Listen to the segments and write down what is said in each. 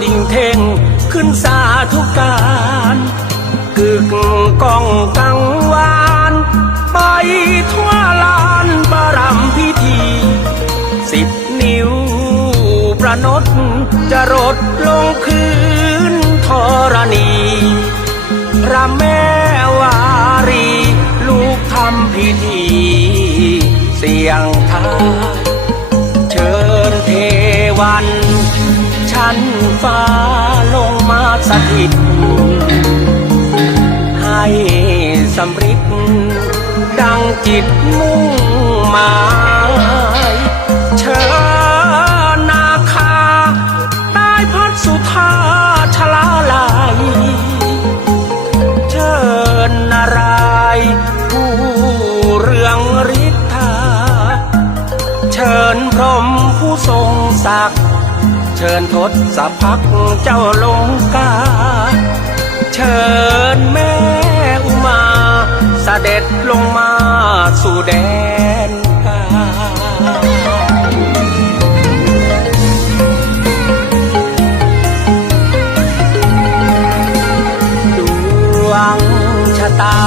ติงเท่งขึ้นสาธุการกึกก้องกังวาน ไปทั่วลานบารมพิธี สิบนิ้วประนดจะรดลงคืนธรณีพระแม่วารี ลูกทำพิธี เสียงทายเชิญเทวัน ชั้นฟ้าลงมาสถิต ให้สำริดดังจิตมุ่งหมายเชิญนาคาใต้พัดสุธาชลาลายเชิญนารายผู้เรืองฤทธา เชิญพรมผู้ทรงศักดิ์ เชิญทศสพักเจ้าลงกา เชิญแม่อุมาสเสด็จลงมาสู่แดนกาดวงชะตา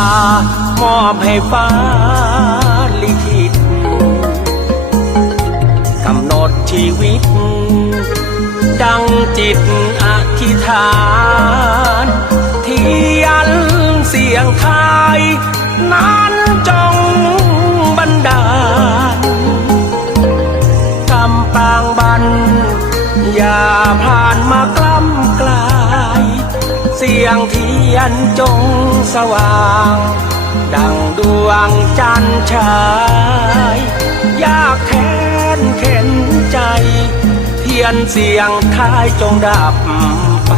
มอบให้ฟ้าลิขิตกำหนดชีวิต ดังจิตอธิษฐาน ทียนเสียงไทย นั้นจงบันดาลกำปางบัน อย่าผ่านมากล้ำกลาย เสียงเทียนจงสว่าง ดังดวงจันทร์ฉาย ยนเสียงท้ายจงดับไป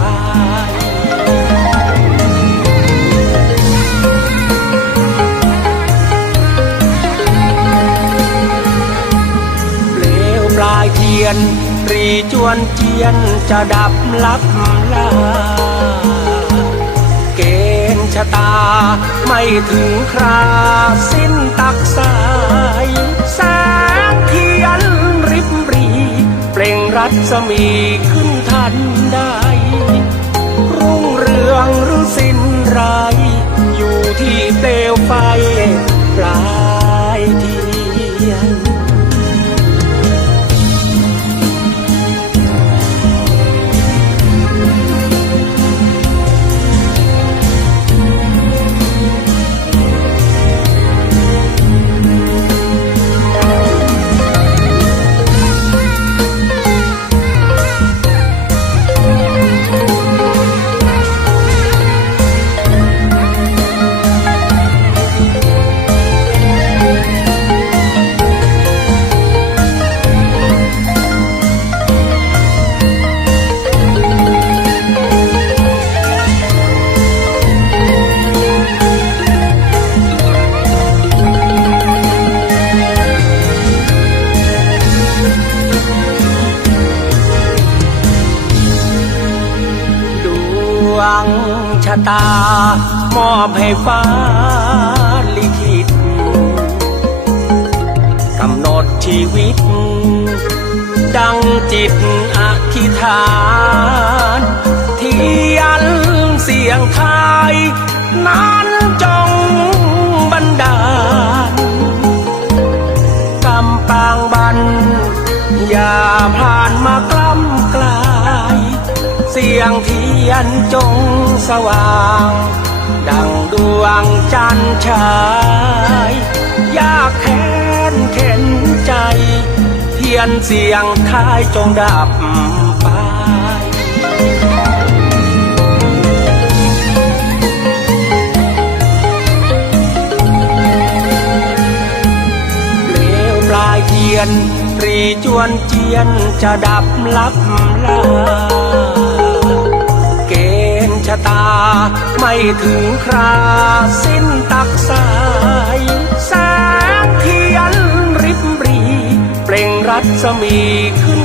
เปลวปลายเทียน รีจวนเจียนจะดับลับลาเกณฑ์ชะตาไม่ถึงคราสิ้นตักสาย ล่งรัศมีขึ้นทันได้รุ่งเรืองหรือสิ้นไรอยู่ที่เปลวไฟปลายเทียน วงชะตา มอบให้ฟ้าลิขิตกำหนดชีวิต ดังจิตอธิษฐานเทียนเสียงไทย นั้นจงบันดาลกำปางบัน อย่าผ่านมากล้ำกลาย เสียงที ยนจงสว่าง ดังดวงจันทร์ฉายยากแค้นเข็นใจ เทียนเสียงท้ายจงดับไปเปลวปลายเทียนรีจวนเจียนจะดับลับลา ไม่ถึงคราสิ้นตักสายแสงเทียนริบรี เปล่งรัศมีขึ้น